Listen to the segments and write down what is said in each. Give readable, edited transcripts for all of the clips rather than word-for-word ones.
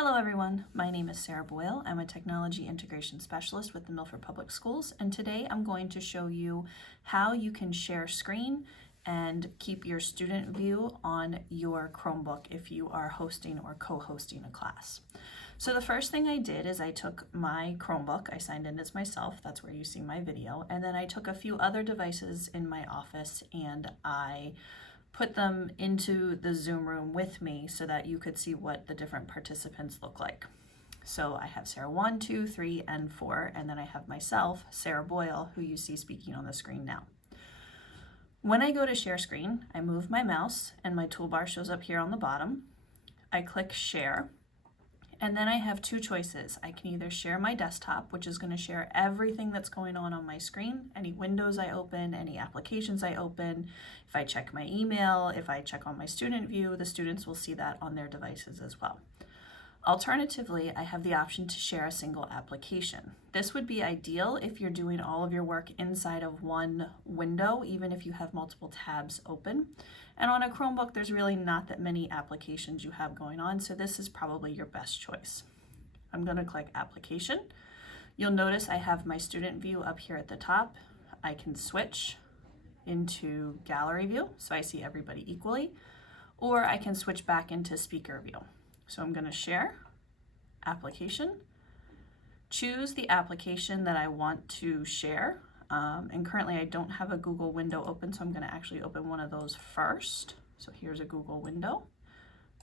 Hello everyone, my name is Sarah Boyle. I'm a Technology Integration Specialist with the Milford Public Schools, and today I'm going to show you how you can share screen and keep your student view on your Chromebook if you are hosting or co-hosting a class. So the first thing I did is I took my Chromebook, I signed in as myself, that's where you see my video, and then I took a few other devices in my office and I put them into the Zoom room with me so that you could see what the different participants look like. So I have Sarah 1, 2, 3, and 4, and then I have myself, Sarah Boyle, who you see speaking on the screen now. When I go to share screen, I move my mouse and my toolbar shows up here on the bottom. I click share, and then I have two choices. I can either share my desktop, which is going to share everything that's going on my screen, any windows I open, any applications I open. If I check my email, if I check on my student view, the students will see that on their devices as well. Alternatively, I have the option to share a single application. This would be ideal if you're doing all of your work inside of one window, even if you have multiple tabs open. And on a Chromebook, there's really not that many applications you have going on, so this is probably your best choice. I'm going to click Application. You'll notice I have my student view up here at the top. I can switch into Gallery View, so I see everybody equally, or I can switch back into Speaker View. So I'm going to share, Application, choose the application that I want to share. And currently I don't have a Google window open, so I'm going to actually open one of those first. So here's a Google window.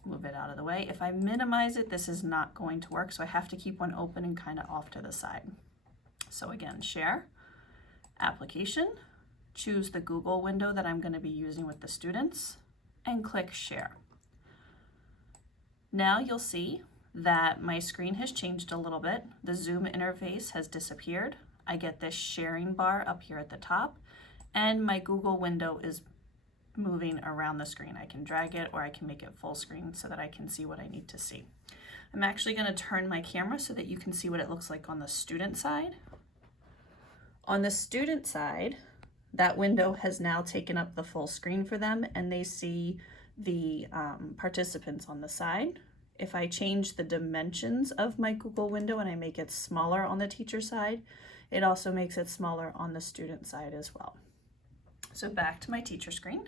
Move it out of the way. If I minimize it, this is not going to work, so I have to keep one open and kind of off to the side. So again, share, application, choose the Google window that I'm going to be using with the students, and click share. Now you'll see that my screen has changed a little bit. The Zoom interface has disappeared. I get this sharing bar up here at the top, and my Google window is moving around the screen. I can drag it or I can make it full screen so that I can see what I need to see. I'm actually going to turn my camera so that you can see what it looks like on the student side. On the student side, that window has now taken up the full screen for them, and they see the participants on the side. If I change the dimensions of my Google window and I make it smaller on the teacher side, it also makes it smaller on the student side as well. So back to my teacher screen.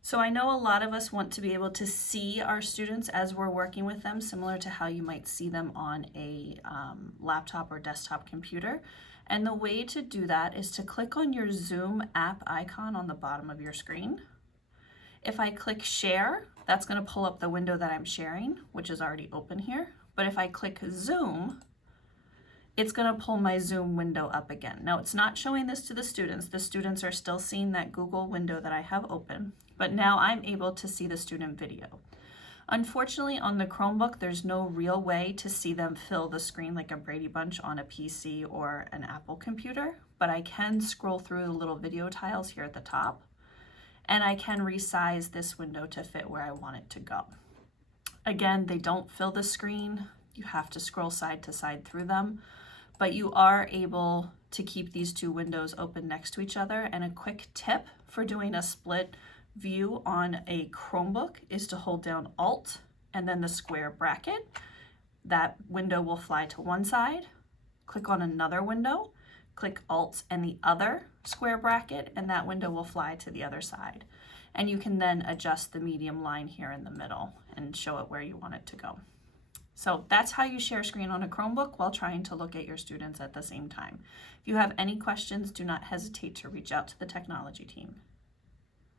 So I know a lot of us want to be able to see our students as we're working with them, similar to how you might see them on a laptop or desktop computer. And the way to do that is to click on your Zoom app icon on the bottom of your screen. If I click share, that's going to pull up the window that I'm sharing, which is already open here. But if I click Zoom, it's going to pull my Zoom window up again. Now it's not showing this to the students. The students are still seeing that Google window that I have open, but now I'm able to see the student video. Unfortunately, on the Chromebook, there's no real way to see them fill the screen like a Brady Bunch on a PC or an Apple computer, but I can scroll through the little video tiles here at the top, and I can resize this window to fit where I want it to go. Again, they don't fill the screen. You have to scroll side to side through them, but you are able to keep these two windows open next to each other. And a quick tip for doing a split view on a Chromebook is to hold down Alt and then the square bracket. That window will fly to one side. Click on another window, click Alt and the other square bracket, and that window will fly to the other side. And you can then adjust the medium line here in the middle and show it where you want it to go. So that's how you share screen on a Chromebook while trying to look at your students at the same time. If you have any questions, do not hesitate to reach out to the technology team.